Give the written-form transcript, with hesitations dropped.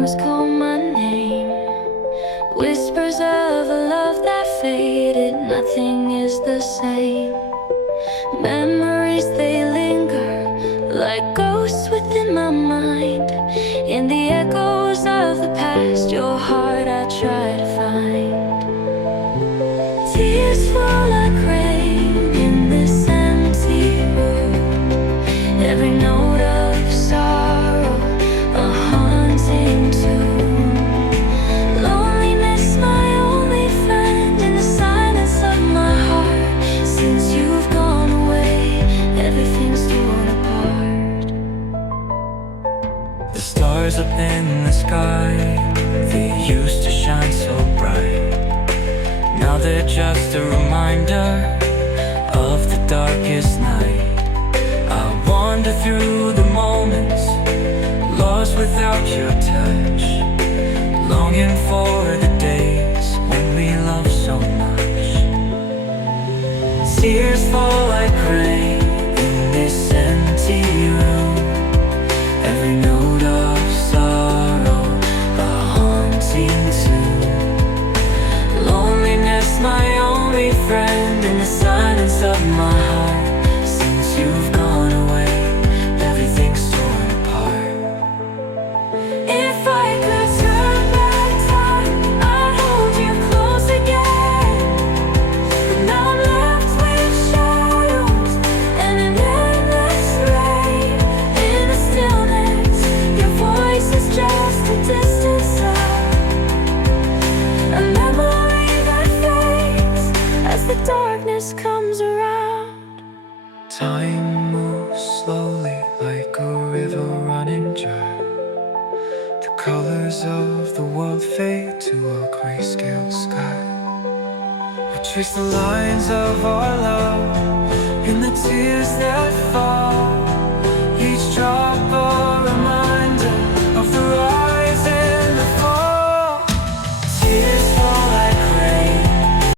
knows call my name. Whispers of a love that faded, nothing is the same. Memories they linger like ghosts within my mind. In the echoes of the past, your heart I try to find. Tears fall like rain in this empty room. Every note of sorrow, a haunting tune. Loneliness my only friend in the silence of my heart. Since you've gone away, everything's torn apart. The stars up in the sky, they used to shine so bright. Now they're just a reminder of the darkest night. I wander through the moments, lost without your touch, longing for the days when we loved so much. Tears fall like rain in this empty room. Every note of sorrow, a haunting tune. Loneliness my only friend in the silence of my heart. Since you've gone away, everything's torn apart. If I could turn back time, I'd hold you close again. But now I'm left with shadows and an endless rain. In the stillness, your voice is just a distant sound, a memory that fades as the darkness comes around. Time moves slowly like a river running dry. The colors of the world fade to a grayscale sky. We trace the lines of our love in the tears that fall.